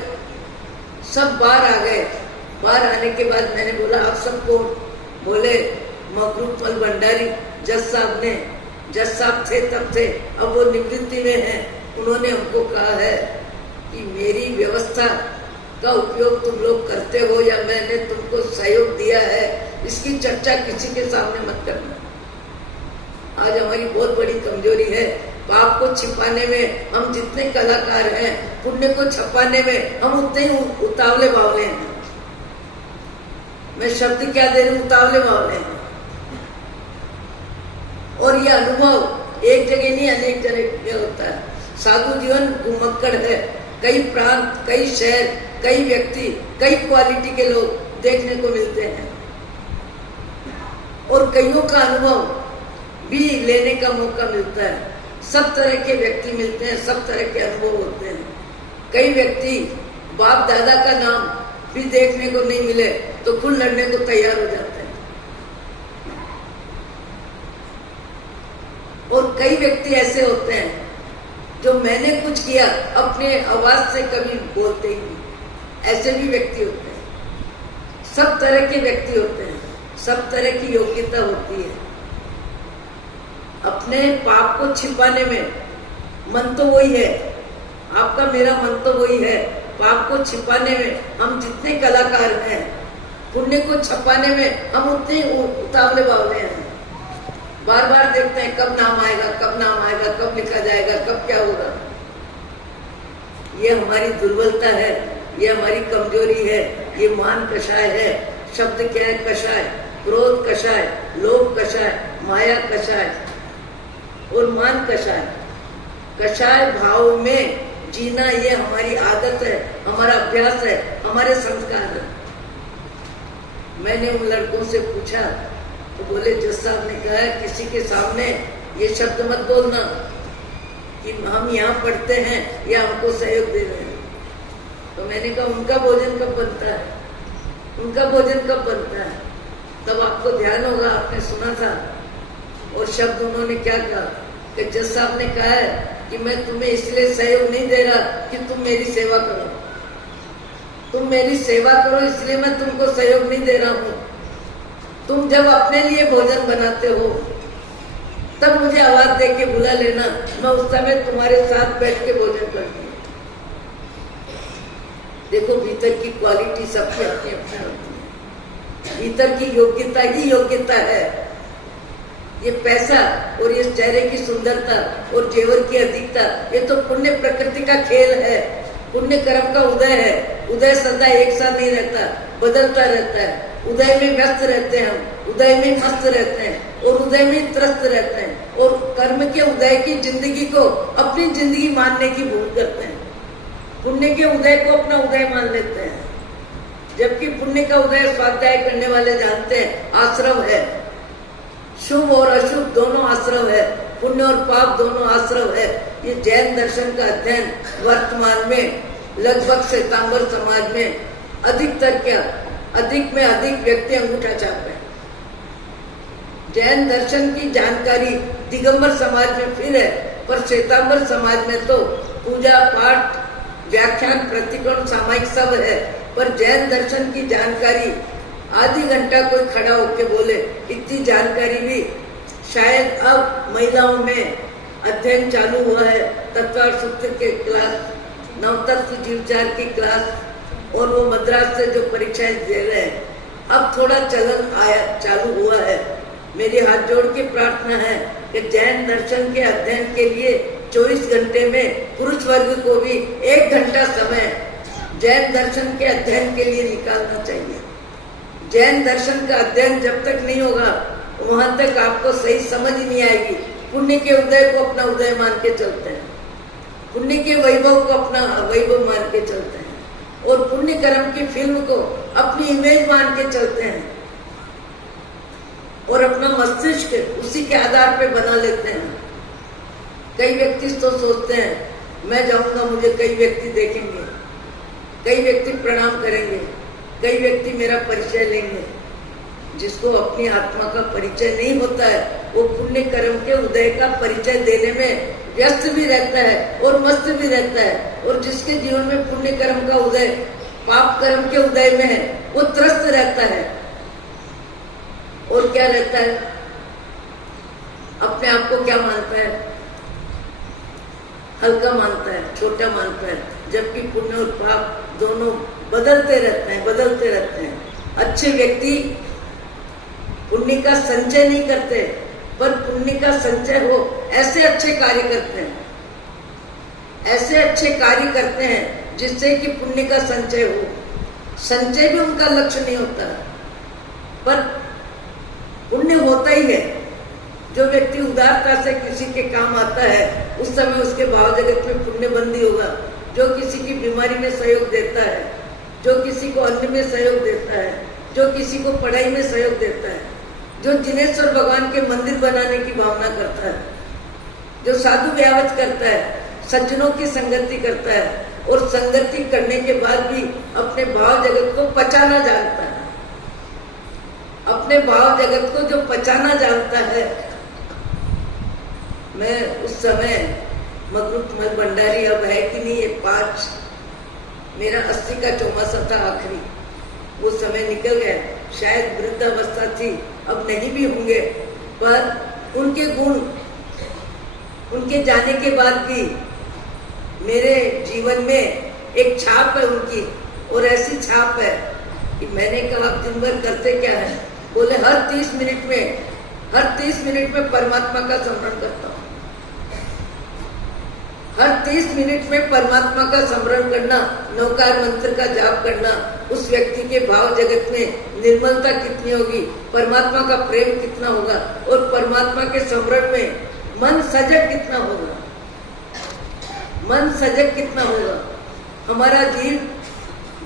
सब बाहर आ गए। बाहर आने के बाद मैंने बोला आप सबको, बोले मगरूपमल भंडारी जज साहब थे तब थे, अब वो निवृत्ति में हैं। उन्होंने हमको कहा है कि मेरी व्यवस्था का उपयोग तुम लोग करते हो या मैंने तुमको सहयोग दिया है, इसकी चर्चा किसी के सामने मत करना। आज हमारी बहुत बड़ी कमजोरी है, पाप को छिपाने में हम जितने कलाकार हैं, पुण्य को छपाने में हम उतने ही उतावले बावले हैं। मैं शब्द क्या दे रही हूँ, उतावले बावले हैं। और ये अनुभव एक जगह नहीं अनेक जगह होता है। साधु जीवन घुमक्कड़ है, कई प्रांत, कई शहर, कई व्यक्ति, कई क्वालिटी के लोग देखने को मिलते हैं और कईयों का अनुभव भी लेने का मौका मिलता है। सब तरह के व्यक्ति मिलते हैं, सब तरह के अनुभव होते हैं। कई व्यक्ति बाप दादा का नाम भी देखने को नहीं मिले तो खुद लड़ने को तैयार हो जाते हैं और कई व्यक्ति ऐसे होते हैं जो मैंने कुछ किया अपने आवाज से कभी बोलते ही नहीं। ऐसे भी व्यक्ति होते हैं। सब तरह के व्यक्ति होते हैं, सब तरह की योग्यता होती है। अपने पाप को छिपाने में मन तो वही है, आपका मेरा मन तो वही है। पाप को छिपाने में हम जितने कलाकार हैं, पुण्य को छपाने में हम उतने उतावले बावले हैं। बार बार देखते हैं कब नाम आएगा, कब नाम आएगा, कब लिखा जाएगा, कब क्या होगा। ये हमारी दुर्बलता है, ये हमारी कमजोरी है, ये मान कषाय है। शब्द क्या है? कषाय। क्रोध कषाय, लोभ कषाय, माया कषाय और मान कषाय। कषाय भाव में जीना ये हमारी आदत है, हमारा अभ्यास है, हमारे संस्कार है। मैंने उन लड़कों से पूछा तो बोले जज साहब ने कहा किसी के सामने ये शब्द मत बोलना कि हम यहाँ पढ़ते हैं या हमको सहयोग दे रहे हैं। तो मैंने कहा उनका भोजन कब बनता है, उनका भोजन कब बनता है? तब आपको ध्यान होगा, आपने सुना था। और शब्द उन्होंने क्या कहा कि जज साहब ने कहा है कि मैं तुम्हें इसलिए सहयोग नहीं दे रहा कि तुम मेरी सेवा करो, तुम मेरी सेवा करो इसलिए मैं तुमको सहयोग नहीं दे रहा हूँ। तुम जब अपने लिए भोजन बनाते हो तब मुझे आवाज दे के बुला लेना, मैं उस समय तुम्हारे साथ बैठ के भोजन करती हूँ। देखो भीतर की क्वालिटी सबकी अपनी अपनी होती है, भीतर की योग्यता ही योग्यता है। ये पैसा और ये चेहरे की सुंदरता और जेवर की अधिकता ये तो पुण्य प्रकृति का खेल है, पुण्य कर्म का उदय है। उदय सदा एक साथ नहीं रहता, बदलता रहता है। उदय में व्यस्त रहते हैं हम, उदय में मस्त रहते हैं और उदय में त्रस्त रहते हैं और कर्म के उदय की जिंदगी को अपनी जिंदगी मानने की भूल करते हैं। पुण्य के उदय को अपना उदय मान लेते हैं, जबकि पुण्य का उदय स्वाध्याय करने वाले जानते हैं आश्रव है, शुभ और अशुभ दोनों आश्रव है, पुण्य और पाप दोनों आश्रव है। ये जैन दर्शन का अध्ययन वर्तमान में लगभग श्वेतांबर समाज में अधिकतर क्या अधिक में अधिक व्यक्ति अंगूठा छाप है। जैन दर्शन की जानकारी दिगंबर समाज में फिर है, पर श्वेतांबर समाज में तो पूजा पाठ व्याख्यान प्रतिकोण सामायिक सब है, पर जैन दर्शन की जानकारी आधी घंटा कोई खड़ा होकर बोले इतनी जानकारी भी शायद अब महिलाओं में अध्ययन चालू हुआ है। तत्वार सूत्र के क्लास, नवतत्व जीवचार की क्लास और वो मद्रास से जो परीक्षाएं दे रहे हैं, अब थोड़ा चलन आया चालू हुआ है। मेरी हाथ जोड़ के प्रार्थना है कि जैन दर्शन के अध्ययन के लिए 24 घंटे में पुरुष वर्ग को भी 1 घंटा समय जैन दर्शन के अध्ययन के लिए निकालना चाहिए। जैन दर्शन का अध्ययन जब तक नहीं होगा वहां तक आपको सही समझ ही नहीं आएगी। पुण्य के उदय को अपना उदय मान के चलते हैं, पुण्य के वैभव को अपना वैभव मान के चलते हैं और पुण्य कर्म की फिल्म को अपनी इमेज मान के चलते हैं और अपना मस्तिष्क उसी के आधार पे बना लेते हैं। कई व्यक्ति तो सोचते हैं मैं जाऊंगा मुझे कई व्यक्ति देखेंगे, कई व्यक्ति प्रणाम करेंगे, कई व्यक्ति मेरा परिचय लेंगे। जिसको अपनी आत्मा का परिचय नहीं होता है वो पुण्य कर्म के उदय का परिचय देने में व्यस्त भी रहता है और मस्त भी रहता है। और जिसके जीवन में पुण्य कर्म का उदय पाप कर्म के उदय में है वो त्रस्त रहता है और क्या रहता है, अपने आप को क्या मानता है, हल्का मानता है, छोटा मानता है। जबकि पुण्य और पाप दोनों बदलते रहते हैं, बदलते रहते हैं। अच्छे व्यक्ति पुण्य का संचय नहीं करते, पर पुण्य का संचय हो ऐसे अच्छे कार्य करते हैं, ऐसे अच्छे कार्य करते हैं जिससे कि पुण्य का संचय हो। संचय भी उनका लक्ष्य नहीं होता, पर पुण्य होता ही है। जो व्यक्ति उदारता से किसी के काम आता है उस समय उसके भाव जगत में पुण्य बंदी होगा। जो किसी की बीमारी में सहयोग देता है, जो किसी को अन्न में सहयोग देता है, जो किसी को पढ़ाई में सहयोग देता है, जो जिनेश्वर भगवान के मंदिर बनाने की भावना करता है, जो साधु व्यावच करता है, सज्जनों की संगति करता है और संगति करने के बाद भी अपने भाव जगत को पचाना जानता है, अपने भाव जगत को जो पचाना जानता है। मैं उस समय मगरुतमल भंडारी अब है कि नहीं, ये 5 मेरा 80 का चौमासा था आखिरी, वो समय निकल गया। शायद वृद्धावस्था थी, अब नहीं भी होंगे, पर उनके गुण उनके जाने के बाद भी मेरे जीवन में एक छाप है उनकी, और ऐसी छाप है कि मैंने कहा आप दिन भर करते क्या है? बोले हर 30 मिनट में परमात्मा का स्मरण करता हूँ। हर 30 मिनट में परमात्मा का स्मरण करना, नवकार मंत्र का जाप करना, उस व्यक्ति के भाव जगत में निर्मलता कितनी होगी, परमात्मा का प्रेम कितना होगा और परमात्मा के स्मरण में मन सजग कितना होगा। मन सजग कितना होगा? हमारा जीव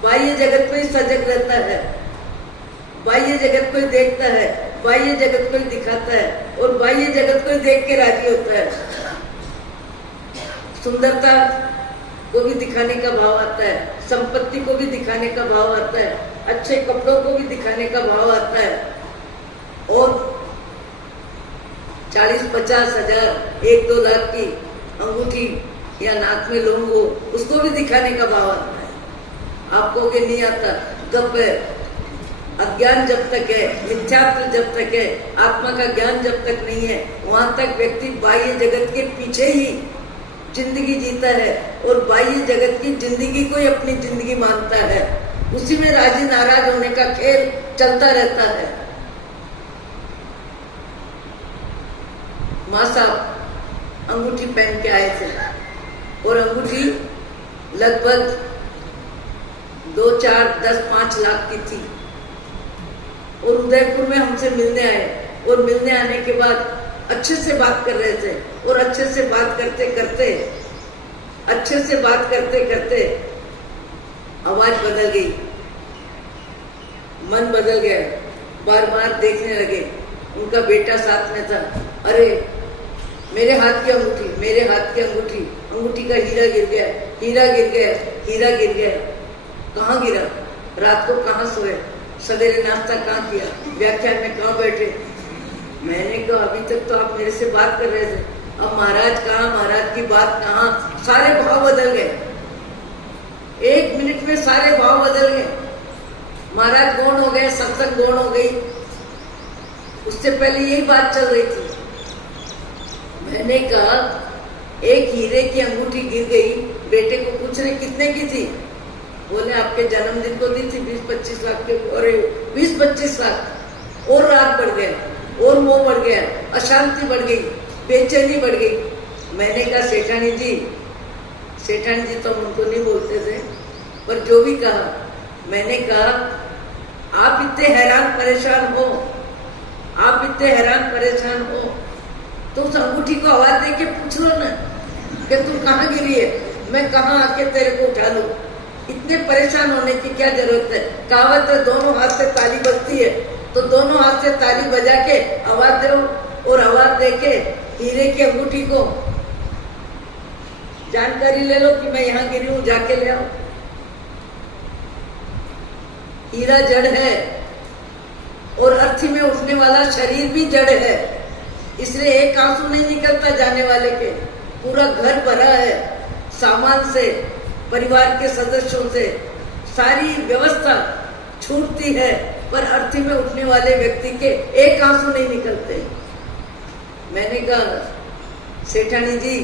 बाह्य जगत में ही सजग रहता है, बाह्य जगत को ही देखता है, बाह्य जगत को ही दिखाता है और बाह्य जगत को ही देख के राजी होता है। सुंदरता को भी दिखाने का भाव आता है, संपत्ति को भी दिखाने का भाव आता है, अच्छे कपड़ों को भी दिखाने का भाव आता है और 40-50 हजार 1-2 लाख की अंगूठी या नाक में लौंग हो उसको भी दिखाने का भाव आता है। आपको के नहीं आता, गप है। अज्ञान जब तक है, मिथ्यात्व जब तक है, आत्मा का ज्ञान जब तक नहीं है, वहां तक व्यक्ति बाह्य जगत के पीछे ही जिंदगी जीता है और बाह्य जगत की जिंदगी को ही अपनी जिंदगी मानता है। उसी में राजी नाराज होने का खेल चलता रहता है। माँ साहब अंगूठी पहन के आए थे और अंगूठी लगभग 2, 4, 10, 5 लाख की थी और उदयपुर में हमसे मिलने आए और मिलने आने के बाद अच्छे से बात कर रहे थे और अच्छे से बात करते करते आवाज बदल गई, मन बदल गया, बार बार देखने लगे। उनका बेटा साथ में था। अरे मेरे हाथ की अंगूठी, मेरे हाथ की अंगूठी, अंगूठी का हीरा गिर गया, हीरा गिर गया, हीरा गिर गया। कहाँ गिरा? रात को कहाँ सोए? सवेरे नाश्ता कहाँ किया? व्याख्यान में कहाँ बैठे? मैंने कहा अभी तक तो आप मेरे से बात कर रहे थे, अब महाराज कहाँ, महाराज की बात कहाँ? सारे भाव बदल गए, 1 मिनट में सारे भाव बदल गए। महाराज गौण हो गए, सत्संग गौण हो गई। उससे पहले यही बात चल रही थी। मैंने कहा एक हीरे की अंगूठी गिर गई, बेटे को पूछ रहे कितने की थी? बोले आपके जन्मदिन को दी थी 20-25 लाख के। अरे 20-25 लाख! और रात बढ़ गया और मोह बढ़ गया, अशांति बढ़ गई, बेचैनी बढ़ गई। मैंने कहा सेठानी जी तो हम उनको नहीं बोलते थे, पर जो भी कहा, मैंने कहा आप इतने हैरान परेशान हो तो उस अंगूठी को आवाज दे के पूछ लो ना कि तू कहाँ गिरी है, मैं कहाँ आके तेरे को उठा लूं। इतने परेशान होने की क्या जरूरत है? कहावत है दोनों हाथ से ताली बजती है, तो दोनों हाथ से ताली बजा के आवाज दो और आवाज दे के हीरे की अंगूठी को जानकारी ले लो कि मैं यहाँ गिरी हूँ, जाके ले आओ। हीरा जड़ है और अर्थी में उठने वाला शरीर भी जड़ है, इसलिए एक आंसू नहीं निकलता जाने वाले के। पूरा घर भरा है सामान से, परिवार के सदस्यों से, सारी व्यवस्था छूटती है, पर अर्थी में उठने वाले व्यक्ति के एक आंसू नहीं निकलते। मैंने कहा सेठानी जी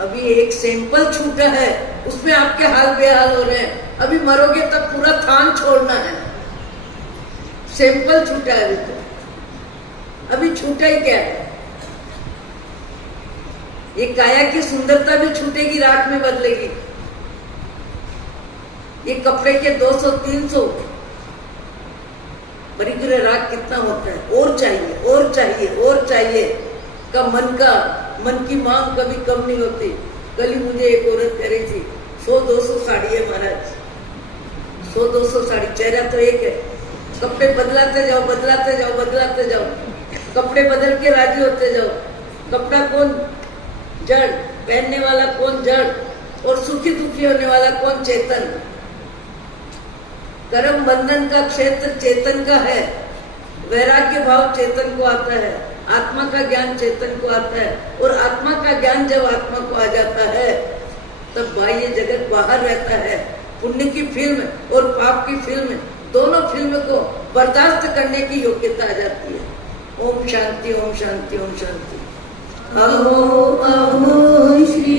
अभी एक सैंपल छूटा है, उसमें आपके हाल बेहाल हो रहे हैं, अभी मरोगे तब पूरा थान छोड़ना है। सैंपल छूटा है अभी छूटा ही क्या है? ये काया की सुंदरता भी छूटेगी, राख में बदलेगी। ये कपड़े के 200-300 परिग्रह राख कितना होता है? और चाहिए और चाहिए और चाहिए का मन की मांग कभी कम नहीं होती। कल ही मुझे एक औरत कह रही थी 100-200 साड़ी है महाराज, 100-200 साड़ी, चेहरा तो एक है, कपड़े बदलाते जाओ, कपड़े बदल के राजी होते जाओ। कपड़ा कौन जड़, पहनने वाला कौन जड़, और सुखी दुखी होने वाला कौन चेतन। कर्म बंधन का क्षेत्र चेतन का है, वैराग्य भाव चेतन को आता है, आत्मा का ज्ञान चेतन को आता है, और आत्मा का ज्ञान जब आत्मा को आ जाता है तब बाह्य जगत बाहर रहता है। पुण्य की फिल्म और पाप की फिल्म, दोनों फिल्म को बर्दाश्त करने की योग्यता आ जाती है। ओम शांति, ओम शांति, ओम शांति। अहो अहो श्री